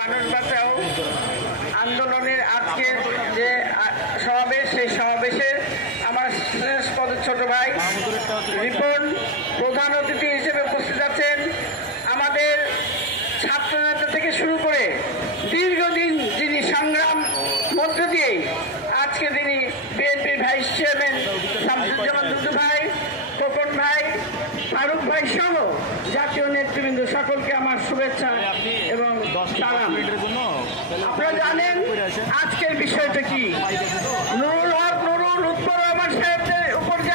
মানুষ বাঁচাও। আন্দোলনের আজকের যে সমাবেশ, সেই সমাবেশে আমার ছোট ভাই রিপন প্রধান অতিথি হিসেবে উপস্থিত আছেন। আমাদের ছাত্র নেতা থেকে শুরু করে দীর্ঘদিন যিনি সংগ্রাম মধ্য দিয়ে আজকে তিনি বিএনপির ভাইস চেয়ারম্যান শামসুজ্জামান দুদু ভাই খোকন ভাই, ফারুক ভাই সহ জাতীয় নেতৃবৃন্দ সকলকে আমার আপনারা জানেন আজকের বিষয়টা কি? নুরুল হক নুরুল উত্তর রহমান সাহেবের উপর যে